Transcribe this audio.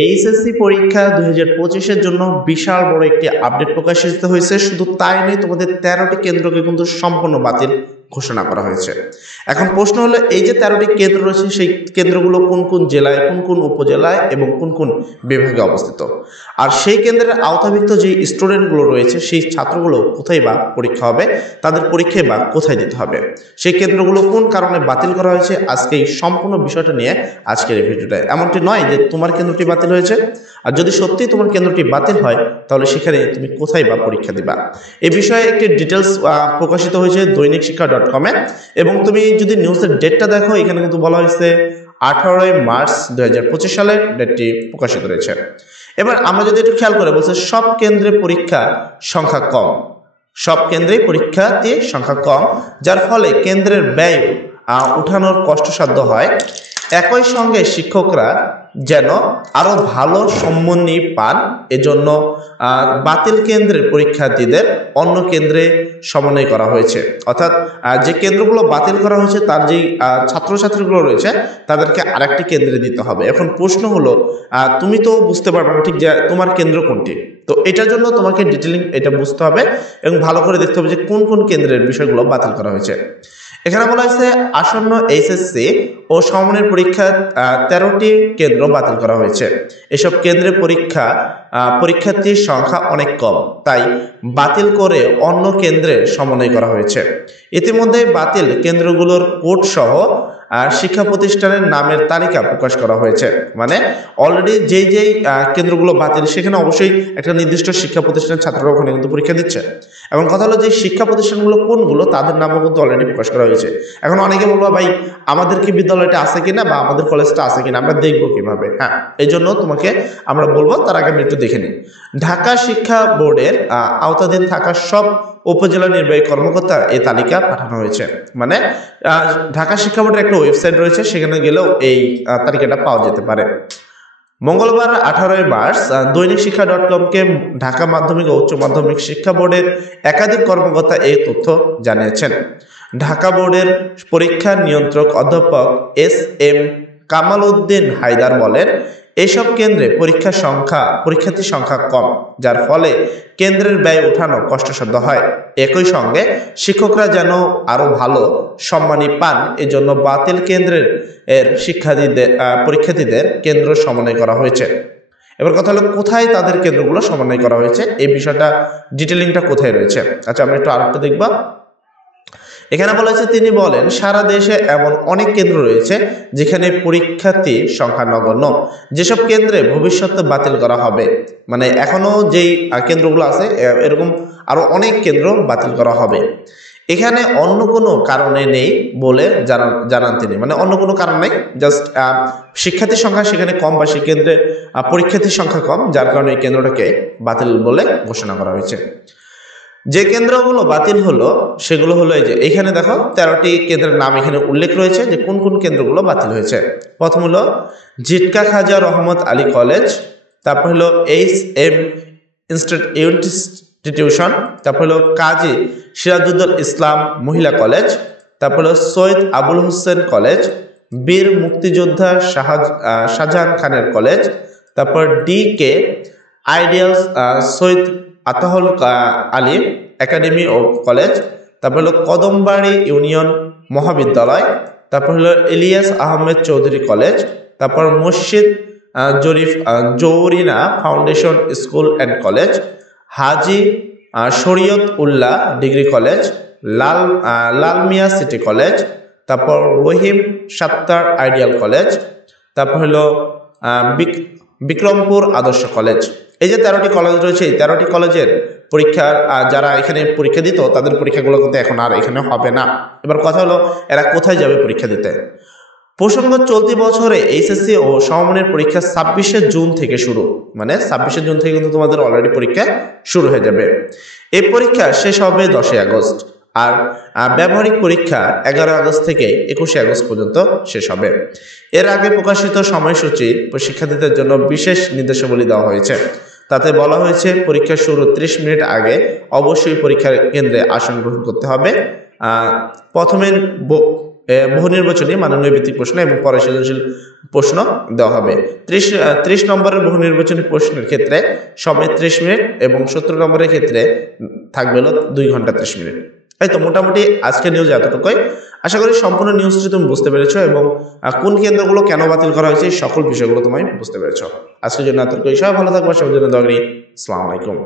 HSC পরীক্ষা 2025-এর জন্য বিশাল বড় একটি আপডেট প্রকাশিত হয়েছে। শুধু তাই নয়, তোমাদের 13টি কেন্দ্রকে কিন্তু সম্পূর্ণ বাতিল ঘোষণা করা হয়েছে। এখন প্রশ্ন হলো, এই যে 13টি কেন্দ্র রয়েছে, সেই কেন্দ্রগুলো কোন কোন জেলায়, কোন কোন উপজেলায় এবং কোন কোন বিভাগে অবস্থিত, আর সেই কেন্দ্রের আওতাভুক্ত যে স্টুডেন্টগুলো রয়েছে, সেই ছাত্রগুলো কোথায় বা পরীক্ষা হবে, তাদের পরীক্ষায় বা কোথায় দিতে হবে, সেই কেন্দ্রগুলো কোন কারণে বাতিল করা হয়েছে, আজকে এই সম্পূর্ণ বিষয়টা নিয়ে আজকের এই ভিডিওটা। এমনটি নয় যে তোমার কেন্দ্রটি বাতিল হয়েছে, আর যদি সত্যি তোমার কেন্দ্রটি বাতিল হয় তাহলে সেখানে তুমি কোথায় বা পরীক্ষা দিবা, এই বিষয়ে একটি ডিটেলস প্রকাশিত হয়েছে দৈনিক শিক্ষা.com এ। এবং তুমি যদি নিউজের ডেটটা দেখো, এখানে কিন্তু বলা হয়েছে 18 মার্চ 2025 সালে ডেটটি প্রকাশিত রয়েছে। এবার আমরা যদি একটু খেয়াল করে, বলছে সব কেন্দ্রে পরীক্ষা সংখ্যা কম, সব কেন্দ্রে পরীক্ষার্থীর সংখ্যা কম, যার ফলে কেন্দ্রের ব্যয় উঠানোর কষ্টসাধ্য হয়। একই সঙ্গে শিক্ষকরা যেন আরো ভালো সম্মানী পান, এজন্য বাতিল কেন্দ্রের পরীক্ষার্থীদের অন্য কেন্দ্রে সমন্বয় করা হয়েছে। অর্থাৎ যে কেন্দ্রগুলো বাতিল করা হয়েছে, তার যে ছাত্রছাত্রীগুলো রয়েছে তাদেরকে আরেকটি কেন্দ্রে দিতে হবে। এখন প্রশ্ন হলো, তুমি তো বুঝতে পারবে না ঠিক যে তোমার কেন্দ্র কোনটি, তো এটার জন্য তোমাকে ডিটেলিং এটা বুঝতে হবে এবং ভালো করে দেখতে হবে যে কোন কোন কেন্দ্রের বিষয়গুলো বাতিল করা হয়েছে। এখানে বলা হয়েছে আসন্ন এইচএসসি ও সমমানের পরীক্ষা 13টি কেন্দ্র বাতিল করা হয়েছে। এসব কেন্দ্রে পরীক্ষার্থীর সংখ্যা অনেক কম, তাই বাতিল করে অন্য কেন্দ্রে সমন্বয় করা হয়েছে। ইতিমধ্যে বাতিল কেন্দ্রগুলোর কোড সহ শিক্ষা প্রতিষ্ঠানের নামের তালিকা প্রকাশ করা হয়েছে। মানে অলরেডি যেই কেন্দ্রগুলো বাতিল, সেখানে অবশ্যই একটা নির্দিষ্ট শিক্ষা প্রতিষ্ঠানের ছাত্ররা ওখানে কিন্তু পরীক্ষা দিচ্ছে। এবং কথা হলো, যে শিক্ষা প্রতিষ্ঠানগুলো কোনগুলো তাদের নামও কিন্তু অলরেডি প্রকাশ করা হয়েছে। এখন অনেকে বলবো, ভাই আমাদের কি বিদ্যালয়টা আছে কিনা বা আমাদের কলেজটা আছে কিনা আমরা দেখবো কিভাবে? হ্যাঁ, এই জন্য তোমাকে আমরা বলবো, তার আগে আমি একটু দেখে নিই। ঢাকা শিক্ষা বোর্ডের আওতাধীন থাকা সব উপজেলা নির্বাহী কর্মকর্তা এই তালিকা পাঠানো হয়েছে। মানে ঢাকা শিক্ষা বোর্ডের একটা ওয়েবসাইট রয়েছে, সেখানে গেলেও এই তালিকাটা পাওয়া যেতে পারে। মঙ্গলবার 18 মার্চ দৈনিক শিক্ষা.com-কে ঢাকা মাধ্যমিক ও উচ্চ মাধ্যমিক শিক্ষা বোর্ডের একাধিক কর্মকর্তা এই তথ্য জানিয়েছেন। ঢাকা বোর্ডের পরীক্ষা নিয়ন্ত্রক অধ্যাপক এস.এম. কামাল উদ্দিন হায়দার বলেন, এইসব কেন্দ্রে পরীক্ষার্থীর সংখ্যা কম, যার ফলে কেন্দ্রের ব্যয় উঠানো কষ্টসাধ্য হয়। একই সঙ্গে শিক্ষকরা যেন আরো ভালো সম্মানী পান, এজন্য বাতিল কেন্দ্রের পরীক্ষার্থীদের কেন্দ্র সমন্বয় করা হয়েছে। এবার কথা হলো, কোথায় তাদের কেন্দ্রগুলো সমন্বয় করা হয়েছে, এই বিষয়টা ডিটেলিংটা কোথায় রয়েছে। আচ্ছা, আমরা একটু আরেকটা দেখব। এখানে বলা হয়েছে, তিনি বলেন, সারা দেশে এমন অনেক কেন্দ্র রয়েছে যেখানে পরীক্ষার্থীর সংখ্যা নগণ্য, যেসব কেন্দ্রে ভবিষ্যতে বাতিল করা হবে। মানে এখনো যেই কেন্দ্রগুলো আছে, এরকম আরো অনেক কেন্দ্র বাতিল করা হবে। এখানে অন্য কোনো কারণে নেই বলে জানান তিনি। মানে অন্য কোনো কারণ নেই, জাস্ট শিক্ষার্থীর সংখ্যা সেখানে কম বা সেই কেন্দ্রে পরীক্ষার্থীর সংখ্যা কম, যার কারণে এই কেন্দ্রটাকে বাতিল বলে ঘোষণা করা হয়েছে। যে কেন্দ্রগুলো বাতিল হলো সেগুলো হলো, এই যে এখানে দেখো 13টি কেন্দ্রের নাম এখানে উল্লেখ রয়েছে যে কোন কোন কেন্দ্রগুলো বাতিল হয়েছে। প্রথম হলো জিটকা খাজা রহমত আলী কলেজ, তারপর হলো এইচ.এম. ইনস্টিটিউশন, তারপর হলো কাজী সিরাজুদ্দৌলা ইসলাম মহিলা কলেজ, তারপর হলো সৈয়দ আবুল হোসেন কলেজ, বীর মুক্তিযোদ্ধা শাহজাহান খানের কলেজ, তারপর D K. Ideal Syed Atahul Ali academy ও কলেজ, তারপর হলো কদমবাড়ি ইউনিয়ন মহাবিদ্যালয়, তারপর হলো ইলিয়াস আহমেদ চৌধুরী কলেজ, তারপর মসজিদ Jourina foundation school and college, Haji Shariat Ullah degree college, Lalmia city college, তারপর রহিম সাত্তার আইডিয়াল কলেজ, তারপর হলো বিক্রমপুর আদর্শ কলেজ। এই যে 13টি কলেজ রয়েছে, এই 13টি কলেজের পরীক্ষার যারা এখানে পরীক্ষা দিত তাদের পরীক্ষাগুলো কিন্তু এখন আর এখানে হবে না। এবার কথা হলো, এরা কোথায় যাবে পরীক্ষা দিতে? প্রসঙ্গ, চলতি বছরে এইচএসসি ও সমমানের পরীক্ষা 26শে জুন থেকে শুরু। মানে 26শে জুন থেকে কিন্তু তোমাদের অলরেডি পরীক্ষা শুরু হয়ে যাবে। এই পরীক্ষা শেষ হবে 10ই আগস্ট, আর ব্যবহারিক পরীক্ষা 11 আগস্ট থেকে 21শে আগস্ট পর্যন্ত শেষ হবে। এর আগে প্রকাশিত সময়সূচি শিক্ষার্থীদের জন্য বিশেষ নির্দেশাবলী দেওয়া হয়েছে। তাতে বলা হয়েছে, পরীক্ষা শুরু 30 মিনিট আগে অবশ্যই পরীক্ষার কেন্দ্রে আসন গ্রহণ করতে হবে। প্রথমে বহু নির্বাচনী মাননীয় ভিত্তিক প্রশ্ন এবং পরে সৃজনশীল প্রশ্ন দেওয়া হবে। 30 নম্বরের বহু নির্বাচনী প্রশ্নের ক্ষেত্রে সময় 30 মিনিট এবং 70 নম্বরের ক্ষেত্রে থাকবে হলো 2 ঘন্টা 30 মিনিট। এই তো মোটামুটি আজকে নিউজ এতটুকুই। আশা করি সম্পূর্ণ নিউজটি তুমি বুঝতে পেরেছো এবং কোন কেন্দ্রগুলো কেন বাতিল করা হয়েছে এই সকল বিষয়গুলো তুমি বুঝতে পেরেছো। আজকের জন্য এতটুকুই। সবাই ভালো থাকবে, সবার জন্য দোয়া করি। আসসালামু আলাইকুম।